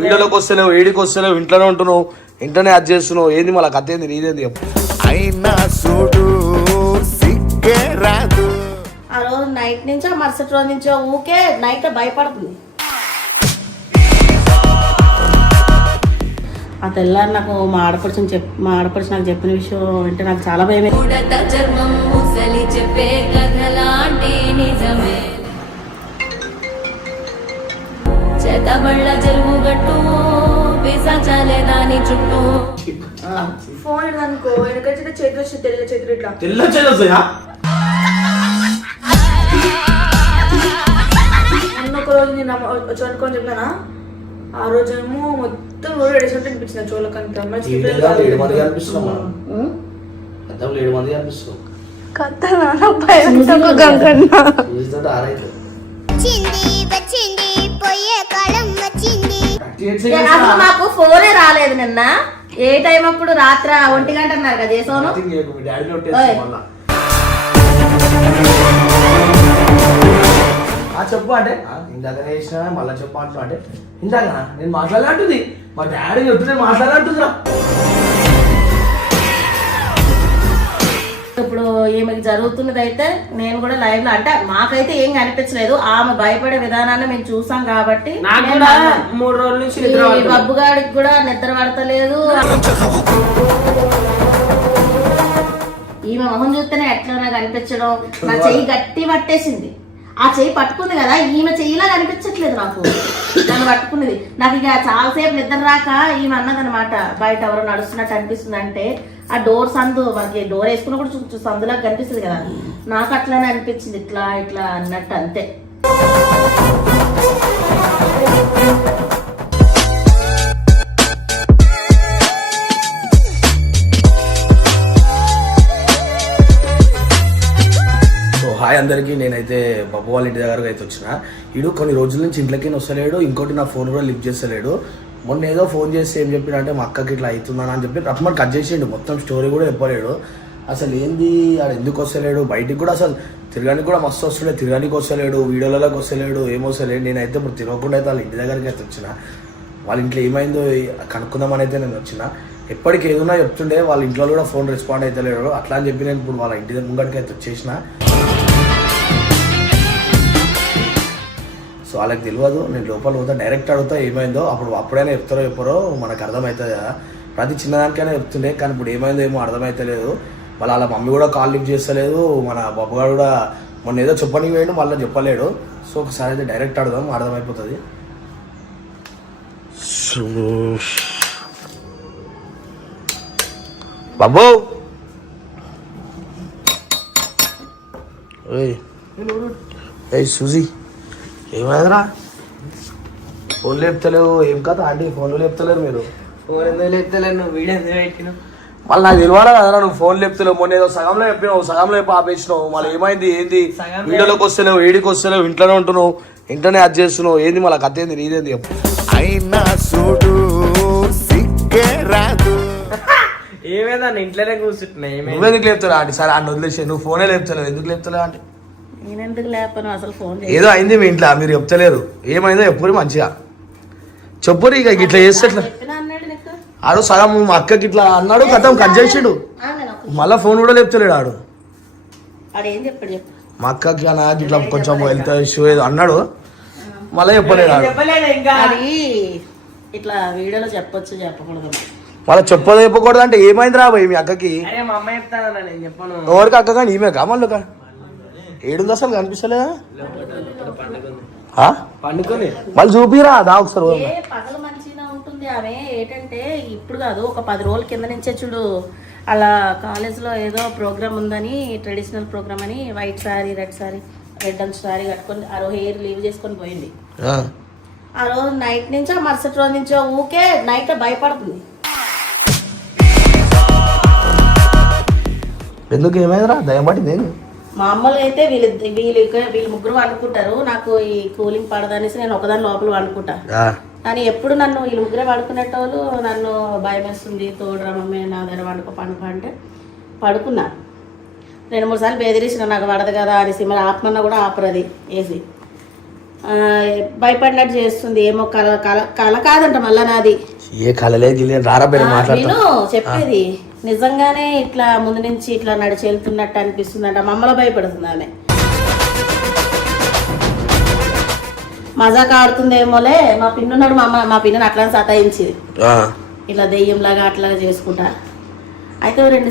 వీడియోలోకి వస్తలేవు, ఏడికి వస్తలేవు, ఇంట్లోనే ఉంటున్నావు, ఇంట్లోనే అది చేస్తున్నావు. ఏంది మళ్ళీ కథ ఏంది, నీదేంది చెప్పు. అయినా చూడు సిగ్గే రాదు. ఆ రోజు నైట్ నుంచో మరుసటి రోజు నుంచో ఊకే నైట్ భయపడుతుంది. ఆ తెల్లారి నాకు మా ఆడపడుచు నాకు చెప్పిన విషయం అంటే నాకు చాలా భయమే. ఫోన్ అనుకో వెనకొచ్చిన చేతులు వచ్చి తెల్ల చేతులు ఇట్లా తెల్ల చేదొస్తాయా? ఒక రోజు నేను వచ్చి అనుకోని చెప్పానా, ఆ రోజేమో మొత్తం రోడ్ ఎడిషన్ అనిపించింది చోళ్ళకంతా. నాకు ఫోనే రాలేదు నిన్న. ఏ టైం అప్పుడు రాత్రి 1 గంట అన్నారు కదా చేసాను. చెప్పు అంటే ఇందాక వేసిన మళ్ళీ చెప్పు అంటున్నా అంటే ఇందాక నేను మాట్లాడాలంటుంది మా డాడీ చెప్తే నేను మాట్లాడాలంటుందిరా. ఇప్పుడు ఈమెకి జరుగుతున్నది అయితే నేను కూడా లైవ్ లో అంటే మాకైతే ఏం కనిపించలేదు. ఆమె భయపడే విధానాన్ని మేము చూసాం కాబట్టి 3 రోజుల నుంచి బబ్బుగాడికి కూడా నిద్ర పడతలేదు. ఈమె మొహం చూస్తేనే ఎట్లా కనిపించడం, నా చెయ్యి గట్టి పట్టేసింది. ఆ చెయ్యి పట్టుకుంది కదా, ఈమె చెయ్యిలా కనిపించట్లేదు నాకు. నన్ను పట్టుకున్నది. నాకు ఇక చాలాసేపు నిద్ర రాక ఈమె అన్నదనమాట, బయట ఎవరో నడుస్తున్నట్టు అనిపిస్తుంది అంటే ఆ డోర్ సందు మనకి డోర్ వేసుకున్న కూడా సందులాగా కనిపిస్తుంది కదా, నాకు అట్లానే అనిపించింది, ఇట్లా ఇట్లా అన్నట్టు అంతే. హాయ్ అందరికీ, నేనైతే బాబు వాళ్ళ ఇంటి దగ్గరకు అయితే వచ్చిన. వీడు కొన్ని రోజుల నుంచి ఇంట్లోకి వస్తలేడు, ఇంకోటి నా ఫోన్ కూడా లిఫ్ట్ చేస్తలేడు. మొన్న ఏదో ఫోన్ చేసి ఏం చెప్పిన అంటే మా అక్కకి ఇట్లా అవుతుందని అని చెప్పి రమ్మని కట్ చేసిండు. మొత్తం స్టోరీ కూడా చెప్పలేడు. అసలు ఏంది ఆడు ఎందుకు వస్తలేడు, బయటికి కూడా అసలు తిరగడానికి కూడా మస్తు వస్తుండే, తిరగడానికి వస్తలేడు, వీడియోలలోకి వస్తలేడు, ఏమొస్తలేడు. నేనైతే ఇప్పుడు తిరగకుండా అయితే వాళ్ళ ఇంటి దగ్గరికి అయితే వచ్చిన. వాళ్ళ ఇంట్లో ఏమైందో కనుక్కుందామని అయితే నేను వచ్చిన. ఎప్పటికి ఏదైనా చెప్తుండే, వాళ్ళ ఇంట్లో కూడా ఫోన్ రెస్పాండ్ అయితే లేడు. అట్లా అని చెప్పి నేను ఇప్పుడు వాళ్ళ ఇంటి ముంగడికి అయితే వచ్చేసిన. సో వాళ్ళకి తెలియదు, నేను లోపల పోతా డైరెక్ట్ అడుగుతా ఏమైందో. అప్పుడైనా చెప్తారో చెప్పారో మనకు అర్థమవుతుంది కదా. ప్రతి చిన్నదానికైనా చెప్తుండే, కానీ ఇప్పుడు ఏమైందో ఏమో అర్థమవుతలేదు. వాళ్ళ మమ్మీ కూడా కాల్ లిఫ్ట్ చేస్తలేదు. మన బాబుగాడు కూడా మొన్న ఏదో చెప్పడానికి పోయాడు, మళ్ళీ చెప్పలేడు. సో ఒకసారి అయితే డైరెక్ట్ అడుగుదాం, అర్థమైపోతుంది. బాబు ఏయ్ సూజీ, ఏమైందిరా? ఫోన్ లేపుతలేవు, ఏం కదా ఆంటీ ఫోన్లు లేపుతలేరు మీరు? ఫోన్ ఎందుకు లేపుతలేను, నువ్వు వీడియో ఎందుకు పెట్టినావు? మళ్ళీ నాకు తెలియాలా కదరా, నువ్వు ఫోన్ లేపుతలేవు. మొన్న ఏదో సగంలో చెప్పినావు, సగంలో చెప్పి ఆపేసినావు. మళ్ళీ ఏమైంది, ఏంది వీడియోలోకి వస్తలేవు, ఏడికి వస్తలేవు, ఇంట్లోనే ఉంటున్నావు, ఇంట్లోనే అది చేస్తున్నావు. ఏంది మళ్ళీ కథ ఏంది, నీదేంది చెప్పు. అయినా చూడు సిగ్గే రాదు. ఏమైందా ఇంట్లోనే కూర్చుంటున్నాయి. నువ్వెందుకు లేపుతావు ఆంటీ? సరే ఆంటీ వదిలేసి, నువ్వు ఫోనే లేపుతలేవు, ఎందుకు లేపుతలేవు ఆంటీ? నేనెందుకు లేపను, అసలు ఫోన్ ఏదో అయింది మీ ఇంట్లో, మీరు చెప్తలేరు. ఏమైందో ఎప్పుడు మంచిగా చెప్పురు. ఇక ఇట్లా చేస్తే ఆడు సగం మా అక్కకి ఇట్లా అన్నాడు, కథం కట్ చేసిండు. మళ్ళీ ఫోన్ కూడా లేపుతలేడు ఆడు. మా అక్కకి నాకు ఇట్లా కొంచెం హెల్త్ ఇష్యూ ఏదో అన్నాడు, మళ్ళీ చెప్పలేడు ఆడు. ఇట్లా వీడియోలో చెప్పొచ్చు చెప్పకూడదు, మళ్ళీ చెప్పకూడదు అంటే ఏమైంది రా భయ్ మీ అక్కకి? ఎవరికి అక్క కానీ ఈమె కా మళ్ళీ ఏడుంది అసలు కనిపిస్తలేదా? మళ్ళీ చూపిరా దా ఒకసారి. పగలు మంచిగా ఉంటుంది ఆమె. ఏంటంటే ఇప్పుడు కాదు, ఒక 10 రోజుల కింద నుంచే చూడు, అలా కాలేజ్లో ఏదో ప్రోగ్రామ్ ఉందని, ట్రెడిషనల్ ప్రోగ్రామ్ అని white sari red and sari కట్టుకొని ఆ రోజు హెయిర్ లీవ్ చేసుకొని పోయింది. ఆ రోజు నైట్ నుంచో మరుసటి రోజు నుంచో ఊకే నైట్ భయపడుతుంది. ఎందుకు ఏమైందిరా, దయం పట్టింది? మామూలుగా అయితే వీళ్ళు ముగ్గురు వండుకుంటారు. నాకు ఈ కూలింగ్ పడదనేసి నేను ఒకదాని లోపల వండుకుంటా. కానీ ఎప్పుడు నన్ను వీళ్ళు ముగ్గురే వండుకునేటోళ్ళు, నన్ను భయం వేస్తుంది, తోడురా మమ్మీ నా దగ్గర పండుకో అంటే పడుకున్నా. 2-3 సార్లు బెదిరించిన, నాకు పడదు కదా అనేసి. మరి ఆపమన్నా కూడా ఆపరది వేసి. భయపడినట్టు చేస్తుంది. ఏమో కల కల కల కాదంట మళ్ళా నాది. ఏ కలలే గిలే రారా పేరు మాట్లాడతా. నేను చెప్పేది నిజంగానే ఇట్లా ముందు నుంచి ఇట్లా నడిచి వెళ్తున్నట్టు అనిపిస్తుందంట. మమ్మల్ని భయపడుతుంది ఆమె. మజాక్ ఆడుతుందేమోలే. మా పిన్నున్నాడు, మా పిన్నుని అట్లా సతాయించింది ఇట్లా దెయ్యంలాగా అట్లాగా చేసుకుంటా. అయితే 2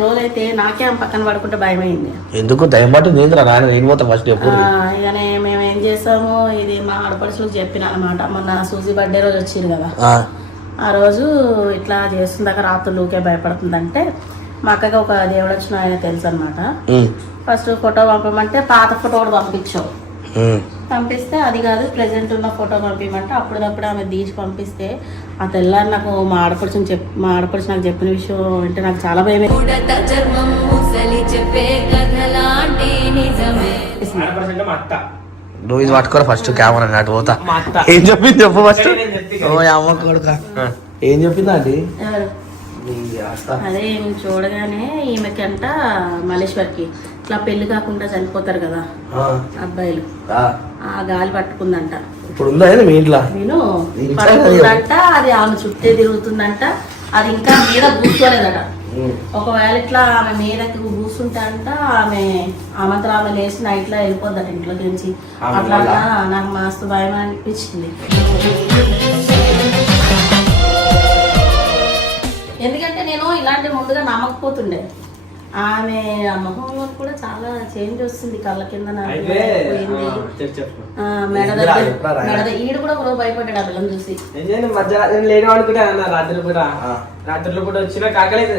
రోజులు అయితే నాకే పక్కన పడుకుంటే భయమైంది. ఎందుకు దయ్యం పట్టు నేను పోతా ఫస్ట్. ఇకనే మేము ఏం చేసాము, ఇది మా ఆడపడుచులకు చెప్పిన అనమాట. మొన్న సూజీ బర్త్డే రోజు వచ్చింది కదా, ఆ రోజు ఇట్లా చేస్తుందాక రాత్రులుకే భయపడుతుందంటే మా అక్కకి ఒక దేవుడు వచ్చిన ఆయన తెలుసు అనమాట. ఫస్ట్ ఫోటో పంపమంటే పాత ఫోటో కూడా పంపించావు. పంపిస్తే అది కాదు ప్రెసెంట్ ఉన్న ఫోటో పంపించమంటే అప్పుడప్పుడు ఆమె తీసి పంపిస్తే ఆ తెల్లారి నాకు మా ఆడపడుచు నాకు చెప్పిన విషయం అంటే నాకు చాలా భయం. నువ్వు ఇది పట్టుకోరా ఫస్ట్ కెమెరా అటు పోతా. ఏం చెప్పింది చెప్పు ఫస్ట్. అమ్మ కొడుక ఏం చెప్పిందా అండి? అదే చూడగానే ఈమెకంట మల్లేశ్వర్కి ఇట్లా పెళ్లి కాకుండా చనిపోతారు కదా అబ్బాయిలు, ఆ గాలి పట్టుకుందంట. ఇప్పుడు ఉందా మీ ఇంట్లో? నేను పట్టుకుందంట, అది ఆమె చుట్టే తిరుగుతుందంట. అది ఇంకా మీద కూర్చోలేదట. ఒకవేళ ఇట్లా ఆమె మీదకి కూర్చుంటాంట ఆమె లేచి నైట్ లో వెళ్ళిపోద్దట ఇంట్లో నుంచి. అట్లా నాకు మస్తు భయం అనిపించింది. ఎందుకంటే నేను ఇలాంటి ముందుగా నమ్మకపోతుండే. ఆమె మొహంలో కూడా చాలా చేంజ్ వస్తుంది. కళ్ళ కింద మెడ దగ్గర ఈడు కూడా ఒక రోజు భయపడ్డాడు ఆ పిల్లని చూసి. రాత్రులు కూడా వచ్చినా కాకలేదు.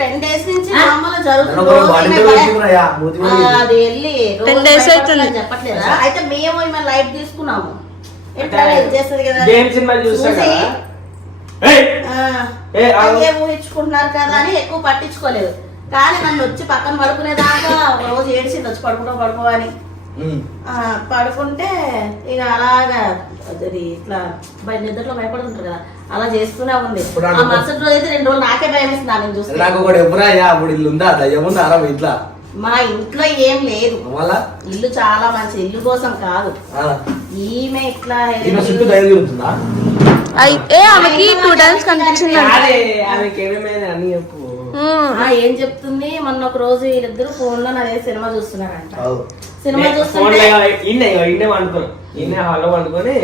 10 days నుంచి మామూలుగా జరుగుతుంది. అది వెళ్ళి 10 days చెప్పట్లేదా? అయితే మేము ఈమె లైట్ తీసుకున్నాము. ఎట్లా చేస్తుంది కదా ఊహించుకుంటున్నారు కదా అని ఎక్కువ పట్టించుకోలేదు. కానీ నన్ను వచ్చి పక్కన పడుకునేదాకా రోజు ఏడిసింది వచ్చి పడుకోని. పడుకుంటే ఇక అలాగా అది ఇట్లా నిద్రలో భయపడుతుంటారు కదా, అలా చేస్తూనే ఉంది. ఆ మరుసటి రోజు అయితే 2 రోజులు నాకే భయం ఇస్తుంది ఆమె చూస్తే. మా ఇంట్లో ఏం లేదు, ఇల్లు చాలా మంచి ఇల్లు కోసం కాదు. ఈమె ఇట్లా అయితే ఆమెకి 2 times కనిపించింది. ఏం చెప్తుంది, మొన్న ఒక రోజు వీళ్ళిద్దరు ఫోన్ లో అదే సినిమా చూస్తున్నారంట. సినిమా చూస్తుంటే హాల్లో వండుకొని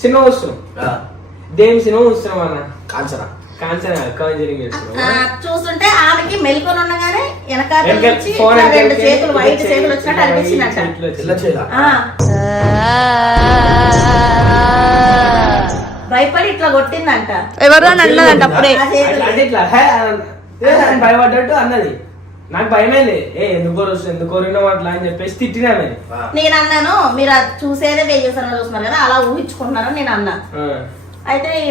సినిమా చూస్తున్నాం. దేని సినిమా చూస్తున్నాం అన్న? కాంచన చూస్తుంటే ఆమెకి మెలుకొని ఉండగానే వెనకాల నుంచి 2 చేతులు వైట్ చేతులు వచ్చినట్టు అనిపించిందంట. భయపడి ఇట్లా కొట్టిందంట. ఎవరు అని అన్నదంట అప్పుడే. భయపడ్డట్టు అన్నది. నాకు భయమైంది. ఎందుకు అట్లా అని చెప్పేసి తిట్టినా. నేను అన్నాను, మీరు చూసేదే వెయ్యి సినిమా చూస్తున్నారు కదా, అలా ఊహించుకుంటున్నారు నేను అన్నా. అయితే ఈ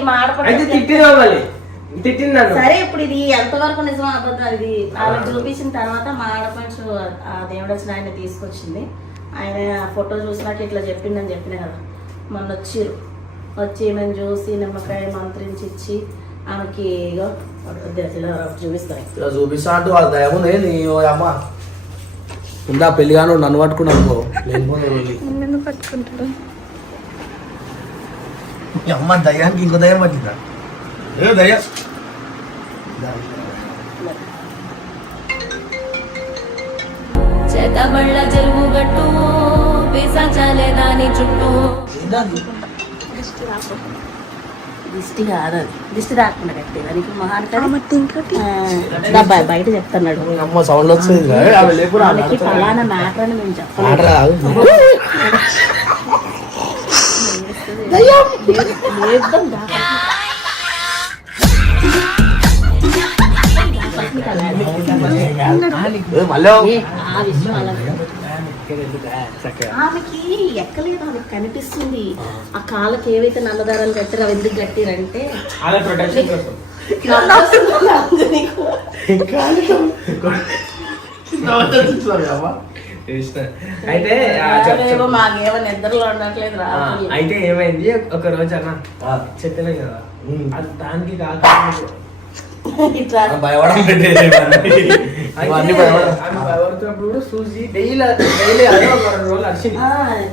తిట్టింది. సరే ఇప్పుడు ఇది ఎంతవరకు నిజం అబద్ధం, ఇది ఆమె చూపించిన తర్వాత మా ఆడపడుచు ఆ దేవుడు వచ్చిన ఆయన తీసుకొచ్చింది. ఆయన ఫోటో చూసినాక ఇట్లా చెప్పిందని చెప్పిన కదా. మొన్న వచ్చి మేము చూసి నిమ్మకాయ మంత్రించి ఇచ్చి ఆమెకి చూపిస్తాను. ఇలా చూపిస్తా అంటూ వాళ్ళ దయ ఉంది. నీ అమ్మ ఉందా పెళ్లిగాను నన్ను పట్టుకున్నాను పట్టుకుంటాడు. అమ్మ దయ్యానికి ఇంకో దయ్యం పట్టిందా? ఏ దయ్యం చేతబళ్ళ జరుగుగట్టు పిశాచాలే దాని చుట్టూ. దిష్టి కాదు, దిష్టి రాకుండా కట్టి దానికి మహాడతాడు బయట చెప్తున్నాడు. అమ్మ సౌండ్ వచ్చింది ఫలానా మ్యాటర్ అని మేము చెప్పలేదు. ఆమెకి ఎక్కలేదు, ఆమెకి కనిపిస్తుంది. ఆ కాళ్ళకి ఏవైతే నల్లదారాలు కట్టారో అవి ఎందుకు కట్టిరంటే అయితే మాకేమో నిద్రలో ఉండట్లేదు. అయితే ఏమైంది, ఒక రోజు అన్న చెప్పినా కదా, అది దానికి కాక ఇట్లా భయపడం పెట్టేది ఇవన్నీ భయపడం. ఆమె భయపడుతున్నప్పుడు కూడా చూసి డైలీ అదే ఒక 2 రోజులు అరిచింది.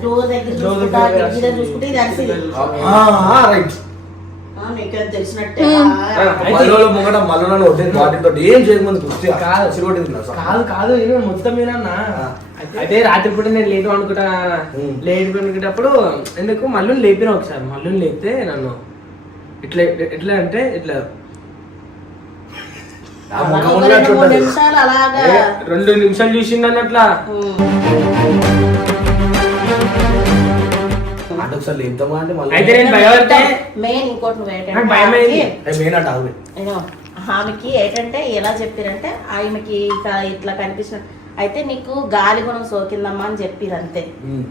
డోర్ దగ్గర చూసుకుంటా కిటికీ దగ్గర చూసుకుంటే ఇది అరిసింది. రైట్ మీకు అది తెలిసినట్టే 10 రోజుల ముంగట మళ్ళీ నన్ను వద్దు వాటితో ఏం చేయకముందు కుస్తీ కాదు. కాదు నేను మొత్తం మీద అయితే రాత్రిపూట నేను లేటు అనుకుంటా. లేటు అనుకునేటప్పుడు ఎందుకు మళ్ళీ లేపిన ఒకసారి. మళ్ళీ లేపితే నన్ను ఇట్లా ఎట్లా అంటే ఇట్లా 2 నిమిషాలు అలాగా 2 నిమిషాలు చూసింది అన్నట్లా. అంటే ఒకసారి లేపుతామా అంటే మళ్ళీ అయితే నేను భయపడితే మెయిన్ ఇంకోటి నువ్వు నాకు భయమైంది. మెయిన్ అంటే ఆమె ఆమెకి ఏంటంటే ఎలా చెప్పారంటే ఆమెకి ఇట్లా కనిపించిన అయితే నీకు గాలి గుణం సోకిందమ్మా అని చెప్పిరు అంతే.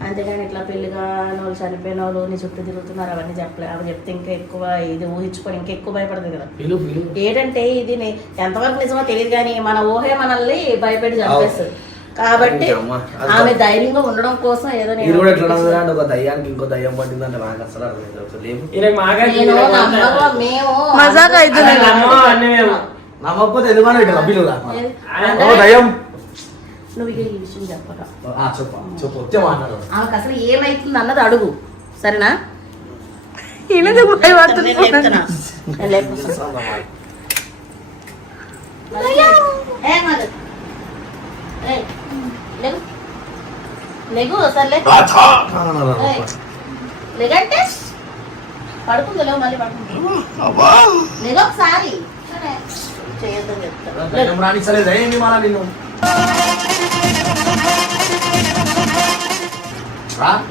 అంతేగాని ఇట్లా పెళ్లిగా వాళ్ళు చనిపోయిన వాళ్ళు నీ చుట్టూ తిరుగుతున్నారు అవన్నీ చెప్పలేదు. అవి చెప్తే ఇంకా ఎక్కువ ఇది ఊహించుకొని ఇంకా ఎక్కువ భయపడుతుంది కదా. ఏంటంటే ఇది ఎంతవరకు నిజమో తెలియదు కానీ మన ఊహే మనల్ని భయపెట్టి చంపేస్తుంది. కాబట్టి ఆమె ధైర్యంగా ఉండడం కోసం ఏదో ఒక దయ్యానికి ఇంకో దయ్యం పట్టిందంటే నాకు అసలు నమ్మకపోతే ఎందుకు దయ్యం నువ్వు ఇక ఈ విషయం చెప్పగా చెప్పు వస్తే మాట్లాడు. ఆమెకు అసలు ఏమైతుంది అన్నది అడుగు సరేనా. లేగు సర్లే లేగంటే పడుకుంది లేవు మళ్ళీ పడుకుంది లేగు ఒకసారి చేయొద్దని చెప్తాను. రాణించలేదు ఏంటి మళ్ళా నిన్ను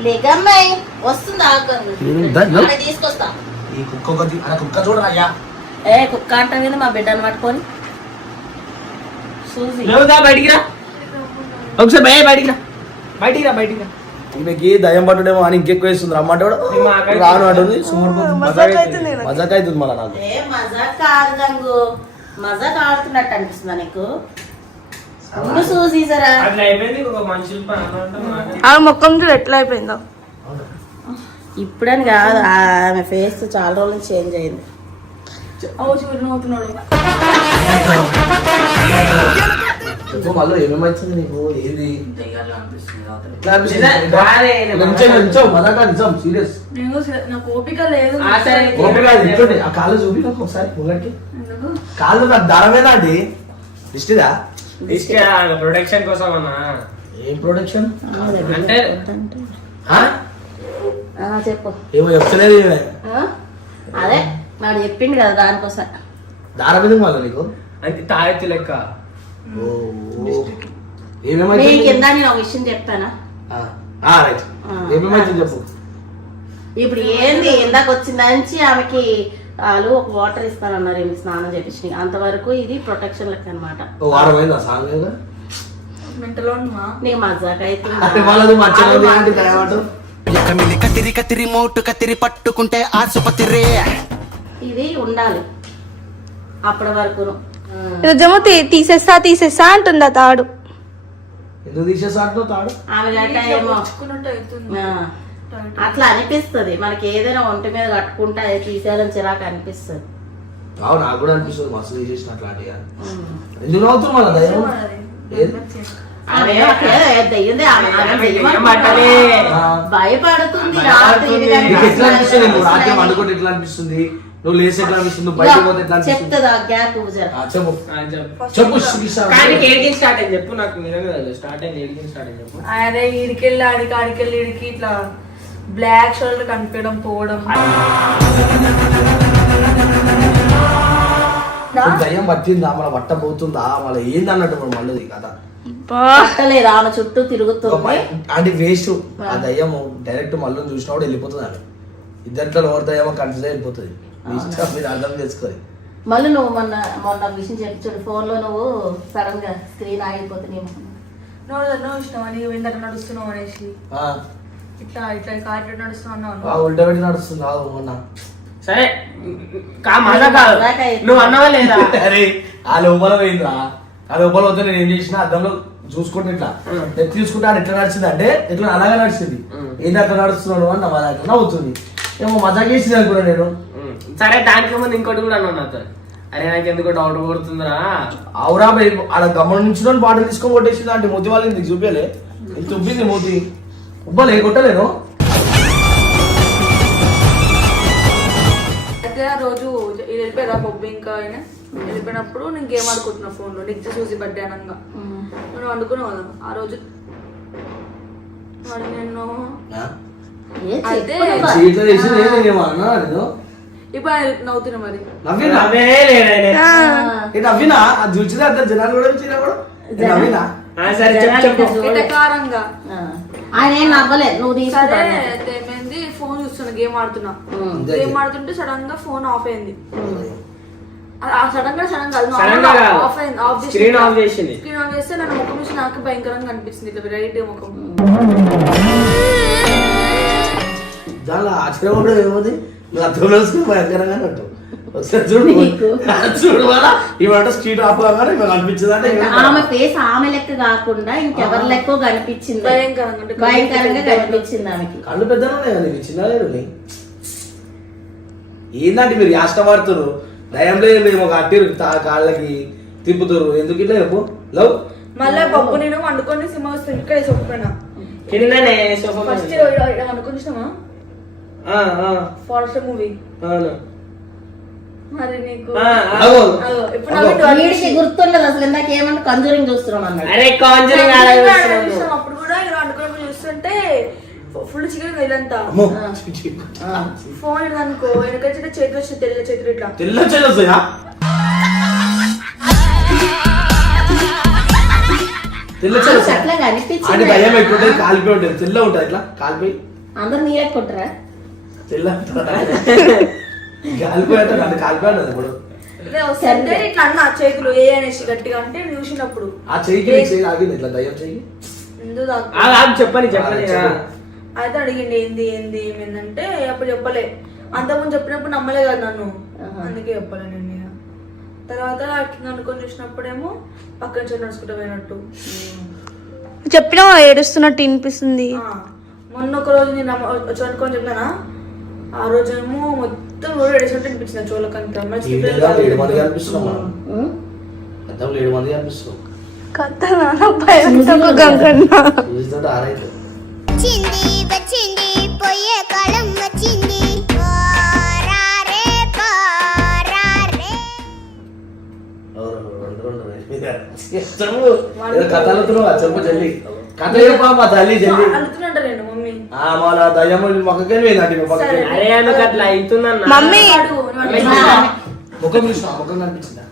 లేకమ్మాయి వస్తుంది ఆగండి తీసుకొస్తా. ఈ కుక్క చూడరా అయ్యా. కుక్క అంటాం కదా మా బిడ్డను పట్టుకొని చూసి బయటికి రా ఒకసారి బయటికి రా బయటికి రా బయటికి రా. ఈమెకి దయ్యం పట్టుడేమో అని ఇంకెక్కువ వేస్తుంది రమ్మంటే రాను అంటుంది. మజాక్ అవుతుంది మళ్ళీ నాకు. మజాక్ కాదు గంగు మజాక్ ఆడుతున్నట్టు అనిపిస్తుందా నీకు. చూసిసారా ఆ ముఖం చూడు ఎట్లా అయిపోయిందో. ఇప్పుడని కాదు ఆమె ఫేస్ చాలా రోజులు చేంజ్ అయింది. మళ్ళీ ఏమేమైతుంది నీకు ఏది సీరియస్ నాకు ఓపిక లేదు. ఆ కాళ్ళు చూపి ఒకసారి ఒకటి కాళ్ళు దారమేనా అండి ఇష్టదా ప్రొటెక్షన్ కోసం అన్నా. ఏం ప్రొటెక్షన్ అంటే చెప్పు ఏమో చెప్తలేదు. అదే వాడు చెప్పిండు కదా దానికోసం. దారం ఎందుకు మళ్ళీ నీకు అంటే తాయెత్తు లెక్క. కింద నేను ఒక విషయం చెప్తానా. ఏమేమైతుంది చెప్పు. ఇప్పుడు ఏంది ఇందాక వచ్చిందని ఆమెకి వాళ్ళు ఒక వాటర్ ఇస్తానన్నారు ఏమి స్నానం చేపించి అంతవరకు ఇది ప్రొటెక్షన్ లెక్క అనమాట. నీ మజాక్ అయితే ఇది ఉండాలి అప్పటి వరకు. నిజమో తీసేస్తా అంటుందా తాడు. ఎందుకు తీసేస్తా తాడు ఆమె గట్ట ఏమో అట్లా అనిపిస్తుంది మనకి. ఏదైనా ఒంటి మీద కట్టుకుంటే అది తీసేయాలని చిరాకు అనిపిస్తుంది. నాకు కూడా అనిపిస్తుంది మస్తు తీసేసిన అట్లాంటి. ఎందుకు అవుతుంది మన దయ్యం భయపడుతుంది. రాత్రి వండుకుంటే ఎట్లా అనిపిస్తుంది, నువ్వు లేసి ఎట్లా అనిపిస్తుంది, నువ్వు బయటకు పోతే ఎట్లా అనిపిస్తుంది చెప్పు. నాకు స్టార్ట్ అయింది చెప్పు. అదే ఈడికెళ్ళి ఆడికెళ్ళి ఈడికి ఇట్లా బ్లాక్ షోల్డర్ కనిపించడం పోవడం. దయ్యం పట్టిందా మన బట్ట పోతుందా మళ్ళీ ఏంది అన్నట్టు మళ్ళీ కథ పట్టలేదు. ఆమె చుట్టూ తిరుగుతుంది అంటే వేస్ట్. ఆ దయ్యం డైరెక్ట్ మళ్ళీ చూసినప్పుడు వెళ్ళిపోతుంది. ఆమె ఇద్దరిలో ఎవరి దయ్యమో కన్ఫ్యూజ్ వెళ్ళిపోతుంది. మీరు అర్థం చేసుకోవాలి. మళ్ళీ నువ్వు మొన్న విషయం చెప్పి ఫోన్ లో నువ్వు సడన్ గా స్క్రీన్ ఆగిపోతే నడుస్తున్నావు అనేసి ఇట్లా ఇట్లా కార్డు నడుస్తున్నావు ఉల్టా పెట్టి నడుస్తుంది మొన్న. సరే నువ్వు అన్నవా లేదా. అరే ఆ లోపల పోయిందా. ఆ లోపల పోతే నేను ఏం చేసిన అద్దంలో చూసుకుంటే ఇట్లా తీసుకుంటే అది ఎట్లా నడిచింది అంటే ఇట్లా అలాగే నడిచింది. ఏంటి అట్లా నడుస్తున్నాను అని నా నవ్వుతుంది. ఏమో మజా చేసింది అనుకున్నా నేను. సరే దానికి ముందు ఇంకోటి కూడా అన్నావు నాతో. అరే నాకు ఎందుకో డౌట్ కొడుతుందిరా. అవురా భయ్, ఆడ గమనం నుంచి బాటిల్ తీసుకొని కొట్టేసింది అంటే మూతి వాళ్ళని నీకు చూపించలే, ఇది చూపింది మూతి ఉబ్బలే కొట్టలేను. అయితే ఆ రోజు ఇది వెళ్ళిపోయారా బొబ్బు ఇంకా ఆయన వెళ్ళిపోయినప్పుడు నేను గేమ్ ఆడుకుంటున్నా ఫోన్లో నెక్స్ట్ చూసి బర్త్డే అనంగా మనం వండుకున్నావు కదా ఆ రోజు మరి నేను అయితే చీట్లు వేసి నేనేమో అన్నా నేను ఇప్పుడు ఆయన నవ్వుతున్నా మరి నవ్వినా అది చూసినా అంత జనాలు కూడా వచ్చినా కూడా నవ్వినా. సరే చెప్పు. ఎటకారంగా ఆయన ఏం నవ్వలేదు, నువ్వు సరే తీసుకుంటా. ఏమైంది ఫోన్ చూస్తున్నా గేమ్ ఆడుతున్నా గేమ్ ఆడుతుంటే సడన్ గా ఫోన్ ఆఫ్ అయింది. సడన్ గా ఆఫ్ అయింది, స్క్రీన్ ఆఫ్ చేసింది. స్క్రీన్ ఆఫ్ చేస్తే నన్ను ముఖం నుంచి నాకు భయంకరంగా అనిపించింది ఇట్లా రైట్ ముఖం. దానిలో ఆశ్చర్యం కూడా ఏమవుతుంది, నువ్వు అర్థంలో భయంకరంగా అంటావు. ఒకసారి చూడు చూడు వాళ్ళ ఇవంట స్ట్రీట్ ఆఫ్ కాగానే నాకు అనిపించింది అంటే ఆమె ఫేస్ ఆమె లెక్క కాకుండా ఇంకెవరి లెక్క కనిపించింది, భయంకరంగా కనిపించింది ఆమెకి. కళ్ళు పెద్దగా ఉన్నాయి కదా నీకు, చిన్నగా ఏందంటే మీరు యాష్టపడుతున్నారు, దయంలో ఏం లేదు, ఒక అట్టిరు కాళ్ళకి తిప్పుతారు, ఎందుకు ఇట్లా చెప్పు లవ్. మళ్ళీ పప్పు నేను వండుకొని సినిమా వస్తుంది ఇక్కడ చెప్పిపోయినా కిందనే ఫస్ట్ అనుకుంటున్నామా ఫారెస్ట్ మూవీ మరి నీకు వీడికి గుర్తుండదు అసలు, ఇందాక ఏమన్నా కంజూరింగ్ చూస్తున్నాం అన్నాడు. అరే కాంజరింగ్ అప్పుడు కూడా ఇలా అనుకున్నప్పుడు చూస్తుంటే ఫుల్ చికెన్ ఇదంతా ఫోన్ అనుకో వెనకొచ్చి చేతులు వచ్చి తెల్ల చేతులు ఇట్లా తెల్ల చేదొస్తాయా తెల్ల అట్లా కనిపించింది. అంటే భయం ఎక్కువ కాలిపోయి ఉంటుంది, తెల్ల ఉంటుంది ఇట్లా కాలిపోయి అందరు నీరే కొట్టరా తెల్ల కాలిపోయి అంటే కాలిపోయి ఇప్పుడు వస్తుంటే ఇట్లా అన్న చేతులు ఏ అనేసి గట్టిగా అంటే చూసినప్పుడు ఆ చెయ్యికి చెయ్యి ఆగింది ఇట్లా దయ్యం చెయ్యి ఎందుకు చెప్పని అయితే అడిగింది ఏంది ఏంది ఏమైందంటే అప్పుడు చెప్పలే, అంతకుముందు చెప్పినప్పుడు నమ్మలే కదా నన్ను, అందుకే చెప్పలే నేను. తర్వాత అనుకొని చూసినప్పుడేమో పక్కన నుంచి నడుచుకుంటూ పోయినట్టు చెప్పినా ఏడుస్తున్నట్టు వినిపిస్తుంది. మొన్న ఒక రోజు నేను వచ్చి అనుకొని చెప్పినా, ఆ రోజేమో మొత్తం రోడ్డు ఎడిసినట్టు అనిపించింది చోళ్ళకంతా. 7 మంది కనిపిస్తున్నాం మనం, 7 మంది కనిపిస్తున్నాం. చూస్తుంటే ఆరైతే వచ్చింది వచ్చింది పోయే కాలం వచ్చింది కథలతో చెప్పు జల్లి కథ చెప్పా మా తల్లి జల్లి అడుగుతుంట నేను మమ్మీ మన దయ్యము మొక్కకే పోయిందంటే మమ్మీ ముఖం చూసిన ముఖం కనిపించిందా,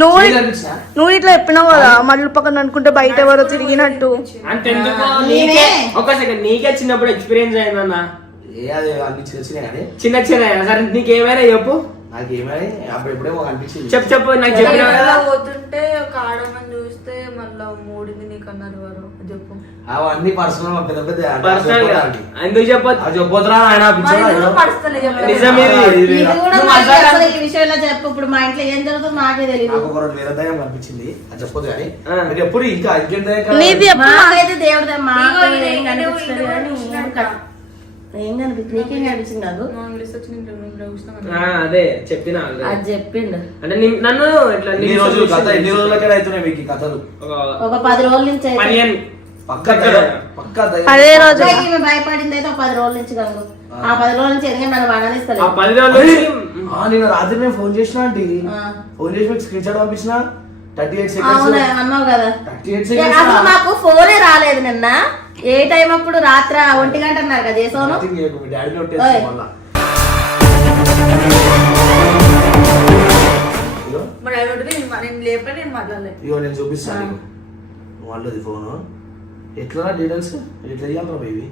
నువ్వు ఇట్లా చెప్పినావు కదా మళ్ళీ పక్కన అనుకుంటే బయట ఎవరో తిరిగినట్టు. అంతెందుకు ఒక సెకండ్ నీకే చిన్నప్పుడు ఎక్స్పీరియన్స్ అయిందన్న, ఏ అది అన్ని చిన్న చిన్న కానీ చిన్న సరే నీకేమైనా చెప్పు. నాకేమైనా అప్పుడు ఎప్పుడేమో అనిపించింది. చెప్పు నాకు చెప్పిన పోతుంటే ఒక ఆడమని చూస్తే మళ్ళా మూడింది నీకు అన్నారు వారు చెప్పు. అవన్నీ పర్సనల్ పెద్ద పెద్ద పర్సనల్ ఎందుకు చెప్పొద్దు చెప్పొద్దురా ఆయన ఈ విషయంలో చెప్పు. ఇప్పుడు మా ఇంట్లో ఏం జరుగుతుందో నాకే తెలియదు. నాకు ఒక వేరే దయ్యం కనిపించింది, అది చెప్పొద్దు కానీ మీరు ఎప్పుడు ఇంకా ఇంకేం దయ్యం మాకైతే దేవుడు ఏం కనిపించింది, నీకేం కనిపించింది కాదు. అదే చెప్పిన అది చెప్పిండు అంటే నన్ను ఇట్లా ఎన్ని రోజులకే అవుతున్నాయి మీకు కథలు, ఒక 10 రోజుల నుంచి అదే రోజు భయపడింది అయితే ఒక 10 రోజుల నుంచి కాదు. ఆ 10 రోజుల నుంచి ఎందుకంటే నన్ను అననిస్తలేదు. నేను రాత్రి నేను ఫోన్ చేసిన అంటే ఫోన్ చేసి మీకు స్క్రీన్ షాట్ పంపించిన 38 seconds అన్నావు కదా. 38 seconds అసలు నాకు ఫోనే రాలేదు నిన్న. ఏ టైం అప్పుడు రాత్రి 1 గంట అన్నారు కదా చేసాను. మీ డాడీ నోటేసి మళ్ళా ఇగో నేను చూపిస్తాను వాళ్ళది ఫోను ఎట్లా డీటెయిల్స్ ఎట్లా ఇవ్వాలి బేబీ.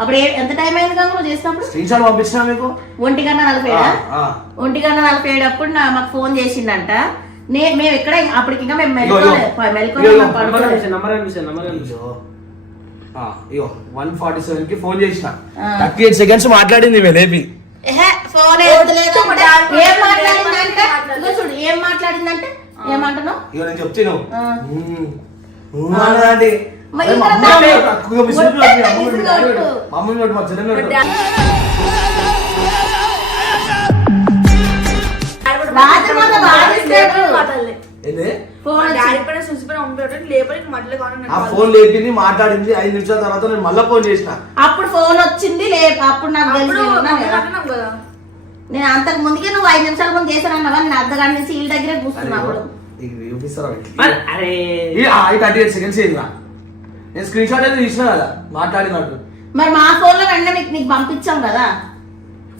అప్పుడు ఎంత టైం అయింది కదా నువ్వు చేసినప్పుడు? స్క్రీన్ షాట్ పంపించినా మీకు 1:47 1:47 అప్పుడు మాకు ఫోన్ చేసిండంట. మేము ఎక్కడ అప్పటికి ఇంకా మేము ఇగో 147 కి ఫోన్ చేసిన 38 seconds మాట్లాడింది లేపి. ఫోన్ చూడు ఏం మాట్లాడిందంటే ఏమంటున్నావు? ఇగో నేను చెప్తాను మమ్మీ వచ్చినట్టు మాట్లాడలే ఏంది ఫోన్ డాడీ పైన చూసిపోయిన మమ్మీ లేపరికి మాట్లాడలేదు ఆ ఫోన్ లేపింది మాట్లాడింది 5 నిమిషాల తర్వాత నేను మళ్ళీ ఫోన్ చేసిన. అప్పుడు ఫోన్ వచ్చింది అప్పుడు నాకు తెలుసు నేను ఉన్నాను కదా. కదా నేను అంతకు ముందుకే నువ్వు 5 నిమిషాల ముందు చేశాను అన్నావా, నేను అర్ధగంట నుంచి వీళ్ళ దగ్గరే కూర్చున్నప్పుడు నీకు చూపిస్తారా అరే 38 సెకండ్స్ ఏందిరా, నేను స్క్రీన్ షాట్ అయితే తీసిన కదా మాట్లాడినట్టు. మరి మా ఫోన్ లో వెంటనే నీకు పంపించాం కదా.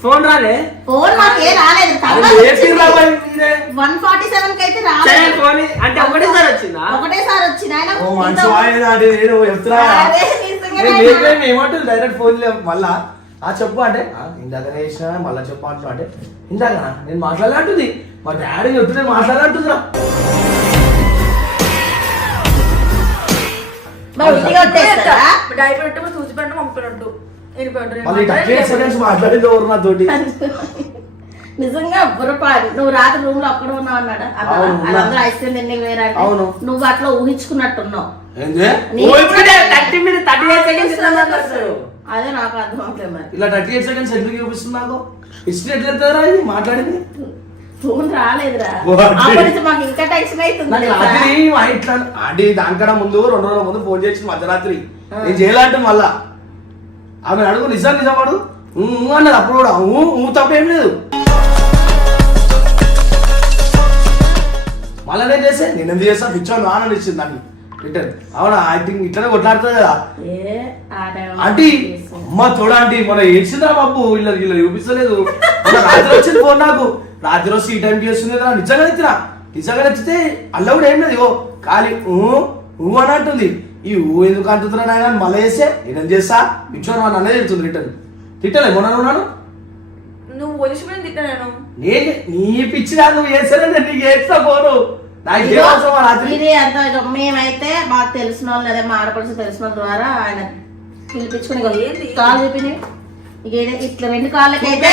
ఫోన్ రాలే. ఫోన్ మాకే రాలేదు, అది లేపిర్రా మరి మీరే. 147 కి అయితే సరే రాలేదు. ఫోన్ అంటే ఒకటేసారి వచ్చిందా? ఒకటేసారి వచ్చింది ఆయన. ఓ మంచి వాయిదా అంటే నేను చెప్తున్నా అరే, నిజంగానే నేను ఆయన. లేపేది ఏమంటుంది డైరెక్ట్ ఫోన్ మళ్ళా చెప్పు అంటే ఇందాకనే చేసిన మళ్ళా చెప్పు అంటున్నా అంటే ఇందాక నేను మాట్లాడాలంటుంది మా డాడీ చెప్తుంటే మాట్లాడాలంటుందిరా. మరి ఉట్టిగా వచ్చేస్తారా? డాడీ పెట్టు చూసిపోయినట్టు పంపినట్టు మళ్ళీ 38 సెకండ్స్ మాట్లాడింది ఎవరు నాతోటి. నిజంగా బుర్రపాడు. నువ్వు రాత్రి రూమ్ లో అక్కడ ఉన్నావు అన్నాడా? అవును, ఉన్నా. వాళ్ళందరూ ఐస్ క్రీమ్ తిని వేరే అవును. నువ్వు అట్లా ఊహించుకున్నట్టున్నావు. ఏంది నీ- 38 సెకండ్స్ అదే నాకు అర్థం అవుతుంది. మరి ఇలా 38 సెకండ్స్ ఎందుకు చూపిస్తుంది నాకు? హిస్టరీ ఎట్లా ఎత్తారా ఇది మాట్లాడింది? ఫోన్ రాలేదురా. ఓ, అది. అప్పటి నుంచి మాకు ఇంకా టెన్షన్ అవుతుంది నాకు తెలుసా? రాత్రి మా ఇంట్లో అంటే దానికన్నా ముందు 2 రోజుల ముందు ఫోన్ చేసి మధ్యరాత్రి నేను చేయాలంటే మళ్ళా ఆమె అడుగు నిజం అడుగు అన్నది. అప్పుడు కూడా తప్ప ఏం లేదు. మళ్ళీ నేను చేస్తే నేను ఎందుకు చేస్తా పిచ్చోని నాన్న ఇచ్చింది నాకు రిటర్న్. అవునా ఐ థింక్ ఇట్లనే కొట్లాడుతుంది కదా ఏ ఆ టైంలో ఆంటీ. అమ్మ తోడా ఆంటీ మన ఏడ్చిందిరా బాబు, వీళ్ళ చూపిస్తలేదు. మొన్న రాత్రి వచ్చింది ఫోన్ నాకు, రాత్రి వచ్చి ఈ టైంకి చేస్తుంది కదా. నిజంగా నచ్చితే అల్ల కూడా ఏం లేదు. ఇగో ఖాళీ అని అంటుంది. ఈ ఎందుకు అంటున్నా నాయన మళ్ళీ చేస్తే నేనేం చేస్తా పిచ్చోని మా నన్నే తిడుతుంది రిటర్న్. తిట్టలే మొన్న ఉన్నాను నువ్వు ఒలిసిపోయిన తిట్టా నేను. నేను నీ పిచ్చిరా నువ్వు చేస్తానే నీకు చేస్తా పోను. నాకు ఏం అవసరం రాత్రి. ఇది అంత మేమైతే మాకు తెలిసిన వాళ్ళు అదే మా ఆడపడుచు తెలిసిన వాళ్ళ ద్వారా ఆయన పిలిపించుకుని కాలు చూపింది. ఇట్లా 2 కాళ్ళకైతే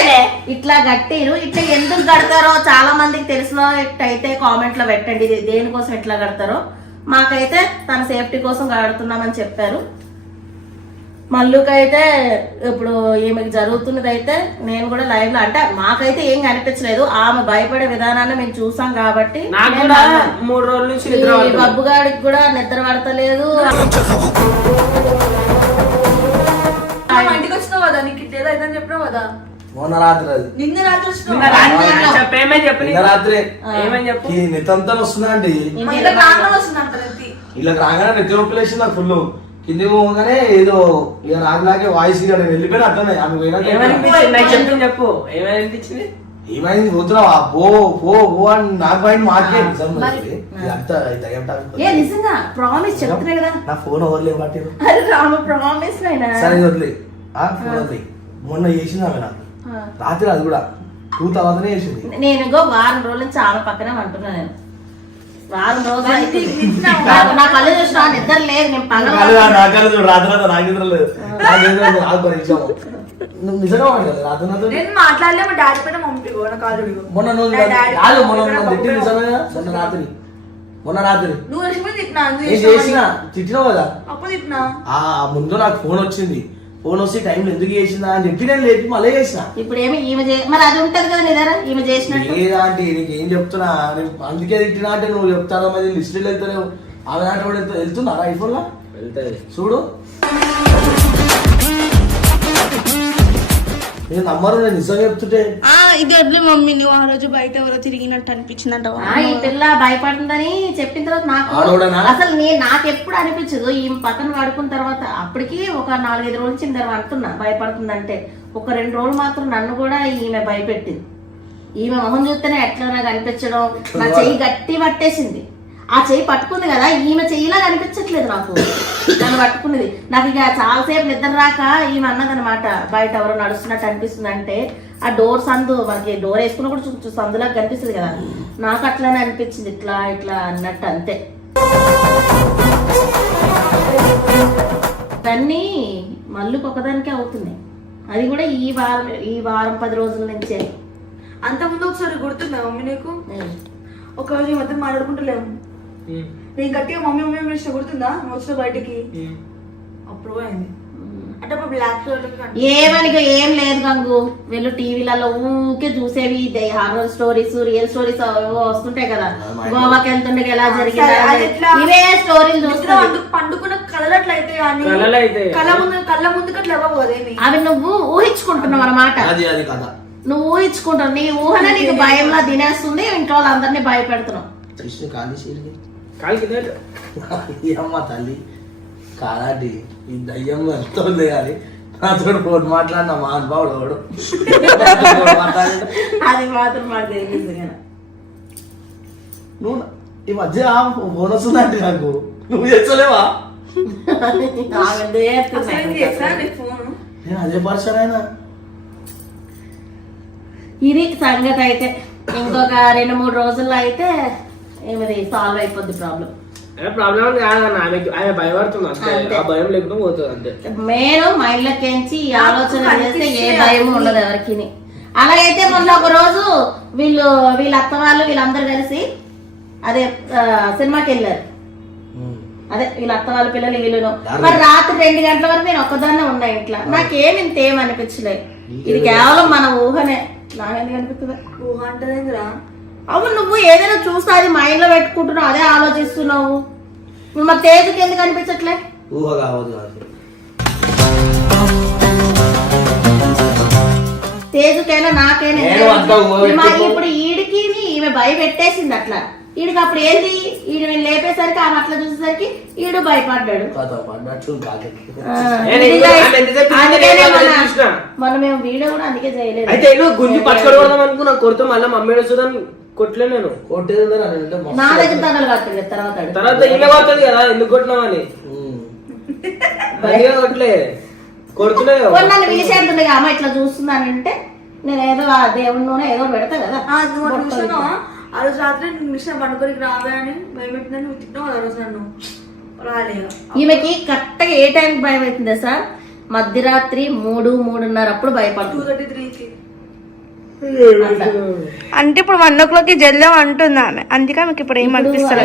ఇట్లా కట్టిరు. ఇట్లా ఎందుకు కడతారో చాలా మందికి తెలిసిన అయితే కామెంట్ లో పెట్టండి, ఇది దేనికోసం ఇట్లా కడతారో. మాకైతే తన సేఫ్టీ కోసం కడుతున్నామని చెప్పారు. మల్లుకైతే ఇప్పుడు ఈమెకి జరుగుతున్నది అయితే నేను కూడా లైవ్ లో అంటే మాకైతే ఏం కనిపించలేదు. ఆమె భయపడే విధానాన్ని మేము చూసాం కాబట్టి. నాకు కూడా 3 రోజుల నుంచి నిద్ర ఈ పడతలేదు. బబ్బుగాడికి కూడా నిద్ర పడతలేదు. మా ఇంటికి వచ్చినావు కదా, నీకు ఇట్లేదో అయితే చెప్పినావు కదా. మొన్న రాత్రి అది నిన్న రాత్రి వచ్చినావు. నిన్న రాత్రి చెప్పు, ఏమని చెప్పు నిన్న రాత్రి ఏమని చెప్పు. ఈ నెత్తంతా వస్తుందా అండి. మళ్ళీ కారణం వస్తుందంట నెత్తి. ఇలా రాగానే నెత్తి నొప్పి లేచింది నాకు ఫుల్. కింది పోగానే ఏదో ఇక రాగానే వాయిస్ ఇక నేను వెళ్ళిపోయినా అట్లనే ఆమె పోయినాక ఏమనిపించింది నాకు చెప్పు చెప్పు ఏమనిపించింది. ఏమైంది పోతున్నావా పో పో పో అని నాకు పైన మాకే ఏ నిజంగా ప్రామిస్ చెప్తున్నా కదా. నా ఫోన్ ఓవర్లే పట్టిరు. అరే రామ ప్రామిస్ నైనా. సరే వదిలే ఫోన్ వదిలే. మొన్న చేసింది ఆమె నాకు రాత్రి, అది కూడా 2 తర్వాతనే చేసింది. నేను ఇంకో వారం రోజుల నుంచి ఆమె పక్కనే అంటున్నా. నేను వారం రోజులు అయితే నా కళ్ళు చూసిన నిద్ర లేదు. నేను పగల నిజంగా రాత్రి నాతో నేను మాట్లాడలే, మా డాడీ పైన మమ్మీ నాకు ఆల్రెడీ. మొన్న నువ్వు కాదు మొన్న తిట్టి నిజమే. మొన్న రాత్రి నువ్వు వచ్చిపోయి తిట్టినా నేను చేసిన తిట్టినావు కదా. అప్పుడు తిట్టినా. ముందు నాకు ఫోన్ వచ్చింది. ఫోన్ వచ్చి టైంలో ఎందుకు చేసిందా అని చెప్పి నేను లేపి మళ్ళీ చేసిన. ఇప్పుడు ఏమి ఈమె మరి అది ఉంటది కదా నీ దగ్గర ఈమె చేసినట్టు. ఏదాంటి నీకేం చెప్తున్నా నేను అందుకే తిట్టినా అంటే నువ్వు చెప్తాను మరి లిస్టులు వెళ్తావు. ఆమె దాంట్లో కూడా వెళ్తుందా ఐఫోన్ లో వెళ్తాయి చూడు. నేను నమ్మరు, నేను నిజం చెప్తుంటే. ఇది వద్దు మమ్మీ, నువ్వు ఆ రోజు బయట ఎవరో తిరిగినట్టు అనిపించిందంట. ఈ పిల్ల భయపడుతుందని చెప్పిన తర్వాత నాకు అసలు నాకు ఎప్పుడు అనిపించదు. ఈమె పక్కన పడుకున్న తర్వాత అప్పటికి ఒక 4-5 రోజుల నుంచి నేను అంటున్నా భయపడుతుందంటే. ఒక 2 రోజులు మాత్రం నన్ను కూడా ఈమె భయపెట్టింది. ఈమె మొహం చూస్తేనే ఎట్లా కనిపించడం, నా చెయ్యి గట్టి పట్టేసింది. ఆ చెయ్యి పట్టుకుంది కదా, ఈమె చెయ్యిలా కనిపించట్లేదు నాకు. నన్ను పట్టుకున్నది. నాకు ఇక చాలాసేపు నిద్ర రాక ఈమె అన్నదనమాట బయట ఎవరో నడుస్తున్నట్టు అనిపిస్తుంది అంటే. ఆ డోర్ సందు మనకి డోర్ వేసుకున్న కూడా సందులా కనిపిస్తుంది కదా, నాకు అట్లానే అనిపించింది. ఇట్లా ఇట్లా అన్నట్టు అంతే. ఇవన్నీ మళ్ళీ ఒకదానికే అవుతున్నాయి. అది కూడా ఈ వారం 10 రోజుల నుంచే. అంత ముందు ఒకసారి గుర్తుందా మమ్మీ నీకు? ఒక రోజు ఈ మధ్య మాట్లాడుకుంటలేము. నేను గట్టిగా మమ్మీ మమ్మీ పిలిచిన గుర్తుందా? నువ్వు వచ్చిన బయటికి అప్పుడు పోయింది. అంటే ఇప్పుడు బ్లాక్ ఏమని ఏం లేదు గంగు, వీళ్ళు టీవీలలో ఊకే చూసేవి హారర్ స్టోరీస్, రియల్ స్టోరీస్ వస్తుంటాయి కదా, గోవాకి వెళ్తుండే ఎలా జరిగింది ఇవే స్టోరీలు చూస్తావు. పండుకున్న కళ్ళట్లయితే కానీ కళ్ళ ముందుకు అట్లా ఇవ్వవు కదేమి. అవి నువ్వు ఊహించుకుంటున్నావు అన్నమాట. అది కథ నువ్వు ఊహించుకుంటావు, నీ ఊహనే నీకు భయంలా తినేస్తుంది, ఇంట్లో వాళ్ళందరినీ భయపెడుతున్నావు. అమ్మ తల్లి కాదండి, ఈ దయ్యం ఎంత ఉంది కానీ నాతో ఫోన్ మాట్లాడిన మా అనుభవుడు వాడు అది మాత్రం మాకు తెలియదు కదా. నువ్వు ఈ మధ్య ఫోన్ వస్తుందంటే నాకు, నువ్వు చేస్తలేవా? ఫోన్ నేను అదే పర్సన్ అయినా. ఇది సంగతి అయితే ఇంకొక 2-3 రోజుల్లో అయితే ఏమిది సాల్వ్ అయిపోద్ది ప్రాబ్లం. ప్రాబ్లం కాదన్న, ఆమె భయపడుతుంది అంతే, ఆ భయం లేకుండా పోతుంది అంతే. నేను మైండ్ లోకి ఈ ఆలోచన చేస్తే ఏ భయం ఉండదు ఎవరికి. అలాగైతే మొన్న ఒక రోజు వీళ్ళ అత్త వాళ్ళు వీళ్ళందరూ కలిసి అదే సినిమాకి వెళ్ళారు. అదే వీళ్ళ అత్త వాళ్ళ పిల్లలు వీళ్ళను. మరి రాత్రి 2 గంటల వరకు నేను ఒక్కదాన్నే ఉన్నా ఇంట్లో. నాకేం ఇంతేం అనిపించలేదు. ఇది కేవలం మన ఊహనే. నాకెందుకు అనిపిస్తుంది? ఊహ అంటేరా అవును, నువ్వు ఏదైనా చూస్తే అది మైండ్ లో పెట్టుకుంటున్నావు, అదే ఆలోచిస్తున్నావు. నువ్వు మరి తేజుకి ఎందుకు అనిపించట్లే? ఊహ కావద్దు కాదు, తేజుకైనా నాకైనా ఇప్పుడు ఈడికి ఈమె భయపెట్టేసింది అట్లా. ఈడికి అప్పుడు ఏంది, ఈడు నేను లేపేసరికి ఆమె అట్లా చూసేసరికి ఈడు భయపడ్డాడు. మనం మేము వీడియో కూడా అందుకే చేయలేదు. అయితే గుంజి పట్టుకోవడం అనుకున్నా, కొడుతూ మళ్ళీ మమ్మీ వస్తుందని కొట్టలే. నేను నా దగ్గర తగలు కట్టలేదు. తర్వాత ఇలా పడుతుంది కదా, ఎందుకు కొట్టినామని కొట్టలే, కొడుతులే. నన్ను పిలిచేంతుండే అమ్మ ఇట్లా చూస్తున్నానంటే నేను ఏదో ఆ దేవుడిలోనే ఏదో పెడతా కదా. ఆ రోజు రాత్రి మిషన్ పండుగకి రావే అని భయపెట్టిందని నువ్వు తిట్టినావు ఆ రోజు నన్ను. రాలేదు. ఈమెకి కరెక్ట్ గా ఏ టైం భయం అవుతుంది సార్? మధ్యరాత్రి 3-3:30 అప్పుడు భయపడుతుంది. 2:33కి. అంటే ఇప్పుడు 1 o'clock జల్లం అంటుంది ఆమె, అందుకే మీకు ఇప్పుడు ఏం అనిపిస్తుంది?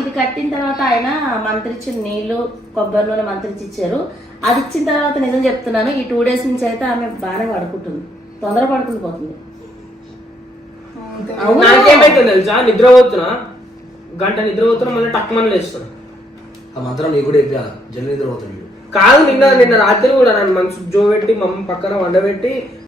ఇది కట్టిన తర్వాత ఆయన మంత్రిచ్చిన నీళ్లు, కొబ్బరి నూనె మంత్రించి ఇచ్చారు. అది ఇచ్చిన తర్వాత నిజం చెప్తున్నాను, ఈ 2 days నుంచి అయితే ఆమె బాగా పడుకుంటుంది, తొందర పడుకుని పోతుంది. నాకేమైతుంది తెలుసా, నిద్రపోతున్నా, గంట నిద్రపోతున్నా, మళ్ళీ టక్కుమని లేస్తున్నా. ఆ మంత్రం నీకు కూడా చెప్పా, జల్లి నిద్రపోతాడు కాదు. నిన్న రాత్రి కూడా నన్ను మనసు జో పెట్టి మమ్మ పక్కన వండబెట్టి